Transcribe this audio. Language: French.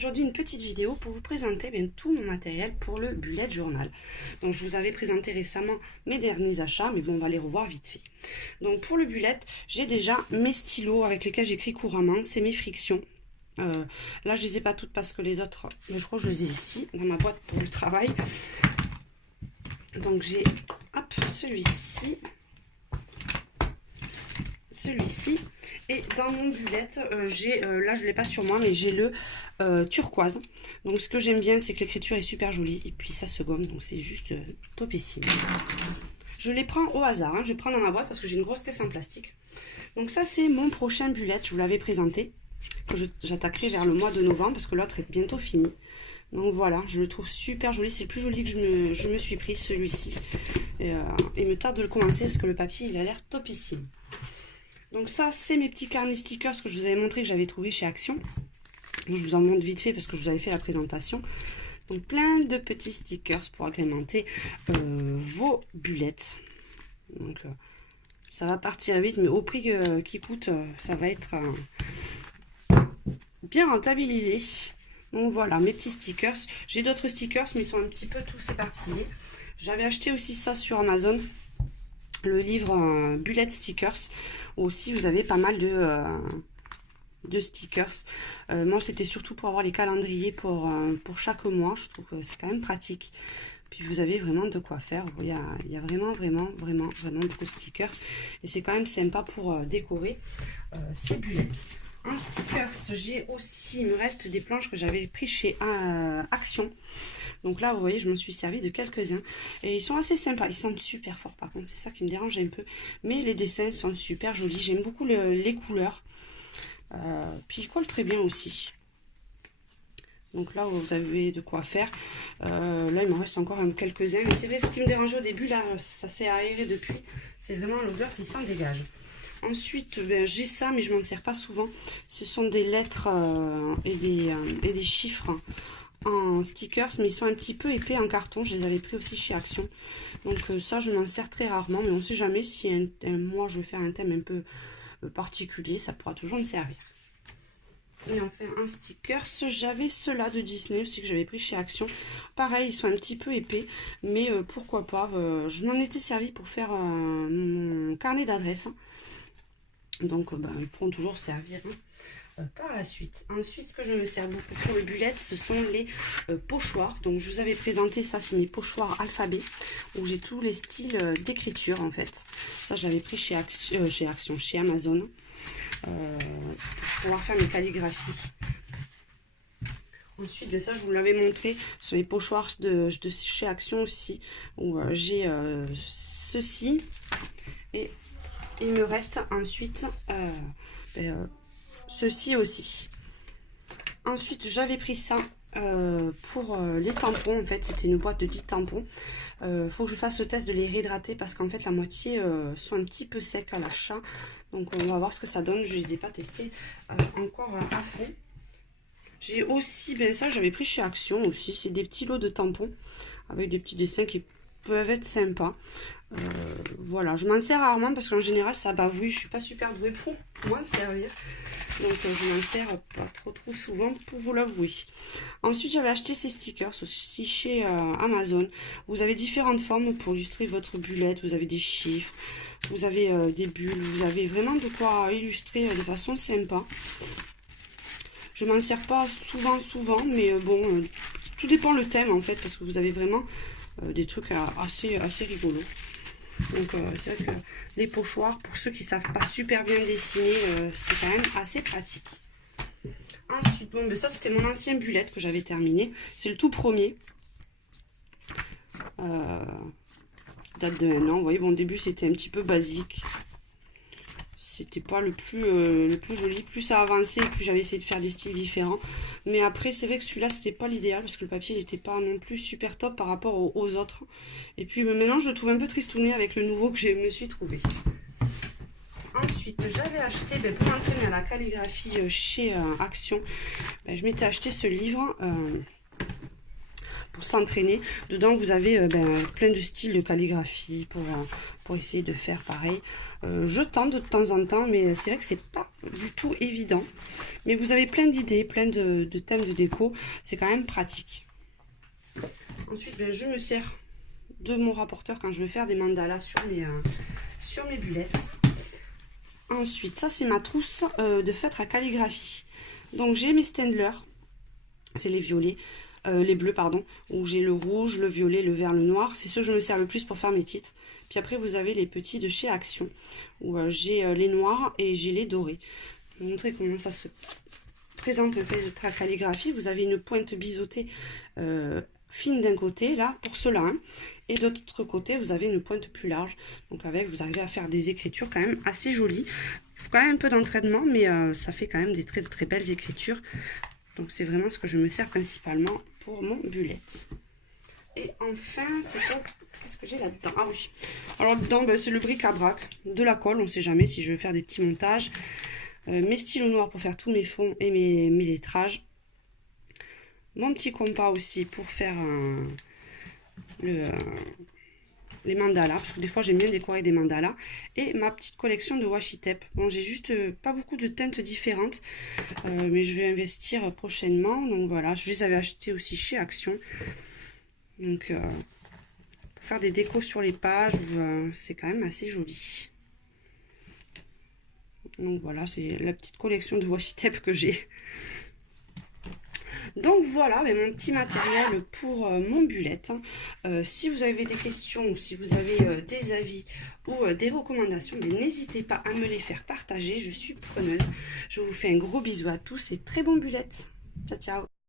aujourd'hui une petite vidéo pour vous présenter tout mon matériel pour le bullet journal. Donc je vous avais présenté récemment mes derniers achats, mais bon, on va les revoir vite fait. Donc pour le bullet, j'ai déjà mes stylos avec lesquels j'écris couramment, c'est mes frictions. Là je les ai pas toutes parce que les autres, mais je crois que je les ai ici dans ma boîte pour le travail. Donc j'ai celui-ci, et dans mon bullet j'ai là je l'ai pas sur moi, mais j'ai le turquoise. Donc ce que j'aime bien, c'est que l'écriture est super jolie et puis ça se gomme, donc c'est juste topissime. Je les prends au hasard, hein. Je prends dans ma boîte parce que j'ai une grosse caisse en plastique. Donc ça c'est mon prochain bullet, je vous l'avais présenté, que j'attaquerai vers le mois de novembre parce que l'autre est bientôt fini. Donc voilà, je le trouve super joli, c'est le plus joli que je me suis pris, celui-ci. Il me tarde de le commencer parce que le papier il a l'air topissime. Donc ça c'est mes petits carnets stickers que je vous avais montré, que j'avais trouvé chez Action. Je vous en montre vite fait parce que je vous avais fait la présentation. Donc plein de petits stickers pour agrémenter vos bullets. Donc ça va partir vite, mais au prix qui coûte, ça va être bien rentabilisé. Donc voilà, mes petits stickers. J'ai d'autres stickers, mais ils sont un petit peu tous éparpillés. J'avais acheté aussi ça sur Amazon, le livre Bullet Stickers. Aussi, vous avez pas mal de stickers. Moi, c'était surtout pour avoir les calendriers pour chaque mois. Je trouve que c'est quand même pratique. Puis vous avez vraiment de quoi faire. Il y a vraiment beaucoup de stickers. Et c'est quand même sympa pour décorer ces bullets. En stickers, j'ai aussi, il me reste des planches que j'avais pris chez Action. Donc là, vous voyez, je m'en suis servi de quelques-uns. Et ils sont assez sympas. Ils sentent super fort, par contre. C'est ça qui me dérange un peu. Mais les dessins sont super jolis. J'aime beaucoup les couleurs. Puis ils collent très bien aussi. Donc là, vous avez de quoi faire. Là, il m'en reste encore quelques-uns. Mais c'est vrai, ce qui me dérangeait au début, là, ça s'est aéré depuis. C'est vraiment l'odeur qui s'en dégage. Ensuite, j'ai ça, mais je m'en sers pas souvent. Ce sont des lettres et des chiffres en stickers, mais ils sont un petit peu épais en carton. Je les avais pris aussi chez Action. Donc ça, je m'en sers très rarement, mais on ne sait jamais si un mois je vais faire un thème un peu particulier, ça pourra toujours me servir. Et enfin, en stickers, j'avais ceux-là de Disney aussi que j'avais pris chez Action. Pareil, ils sont un petit peu épais, mais pourquoi pas. Je m'en étais servi pour faire mon carnet d'adresse. Donc, ils pourront toujours servir par la suite. Ensuite, ce que je me sers beaucoup pour le bullet, ce sont les pochoirs. Donc, je vous avais présenté ça, c'est mes pochoirs alphabet, où j'ai tous les styles d'écriture, en fait. Ça, je l'avais pris chez Action, chez Amazon, pour pouvoir faire mes calligraphies. Ensuite de ça, je vous l'avais montré sur les pochoirs de chez Action aussi, où j'ai ceci. Et il me reste ensuite ceci aussi. Ensuite, j'avais pris ça pour les tampons. En fait, c'était une boîte de 10 tampons. Faut que je fasse le test de les réhydrater parce qu'en fait, la moitié sont un petit peu secs à l'achat. Donc, on va voir ce que ça donne. Je ne les ai pas testés encore à fond. J'ai aussi, ça, j'avais pris chez Action aussi. C'est des petits lots de tampons avec des petits dessins qui peuvent être sympas. Voilà, je m'en sers rarement parce qu'en général ça bavouille, je suis pas super douée pour m'en servir, donc je m'en sers pas trop souvent pour vous l'avouer. Ensuite, j'avais acheté ces stickers aussi chez Amazon. Vous avez différentes formes pour illustrer votre bullet. Vous avez des chiffres, vous avez des bulles, vous avez vraiment de quoi illustrer de façon sympa. Je m'en sers pas souvent, mais bon, tout dépend le thème en fait, parce que vous avez vraiment des trucs assez rigolos. Donc c'est vrai que les pochoirs, pour ceux qui ne savent pas super bien dessiner, c'est quand même assez pratique. Ensuite, ça c'était mon ancien bullet que j'avais terminé. C'est le tout premier. Date de 1 an. Vous voyez, au début c'était un petit peu basique. C'était pas le plus joli. Plus ça avançait, plus j'avais essayé de faire des styles différents. Mais après, c'est vrai que celui-là, c'était pas l'idéal parce que le papier n'était pas non plus super top par rapport aux autres. Et puis maintenant, je le trouve un peu tristouné avec le nouveau que je me suis trouvé. Ensuite, j'avais acheté, pour m'entraîner à la calligraphie chez Action, je m'étais acheté ce livre pour s'entraîner. Dedans, vous avez plein de styles de calligraphie pour essayer de faire pareil. Je tente de temps en temps, mais c'est vrai que c'est pas du tout évident. Mais vous avez plein d'idées, plein de thèmes de déco. C'est quand même pratique. Ensuite, ben, je me sers de mon rapporteur quand je veux faire des mandalas sur mes bulettes. Ensuite, ça c'est ma trousse de feutre à calligraphie. Donc j'ai mes Staedtler, c'est les violets, les bleus pardon, où j'ai le rouge, le violet, le vert, le noir. C'est ceux que je me sers le plus pour faire mes titres. Puis après vous avez les petits de chez Action, où j'ai les noirs et j'ai les dorés. Je vais vous montrer comment ça se présente un feutre à calligraphie. Vous avez une pointe biseautée fine d'un côté, là, pour cela, hein, et de l'autre côté, vous avez une pointe plus large. Donc avec, vous arrivez à faire des écritures quand même assez jolies. Il faut quand même un peu d'entraînement, mais ça fait quand même des très, très belles écritures. Donc c'est vraiment ce que je me sers principalement pour mon bullet. Et enfin, c'est quoi? Qu'est-ce que j'ai là-dedans? Ah oui. Alors dedans, ben, c'est le bric-à-brac, de la colle, on ne sait jamais si je veux faire des petits montages. Mes stylos noirs pour faire tous mes fonds et mes lettrages. Mon petit compas aussi pour faire les mandalas, parce que des fois j'aime bien décorer des mandalas. Et ma petite collection de washi tape. Bon, j'ai juste pas beaucoup de teintes différentes, mais je vais investir prochainement. Donc voilà, je les avais achetées aussi chez Action. Donc pour faire des décos sur les pages, c'est quand même assez joli. Donc voilà, c'est la petite collection de washi tape que j'ai. Donc voilà, mon petit matériel pour mon bullet. Si vous avez des questions ou si vous avez des avis ou des recommandations, n'hésitez pas à me les faire partager. Je suis preneuse. Je vous fais un gros bisou à tous et très bon bullet. Ciao, ciao.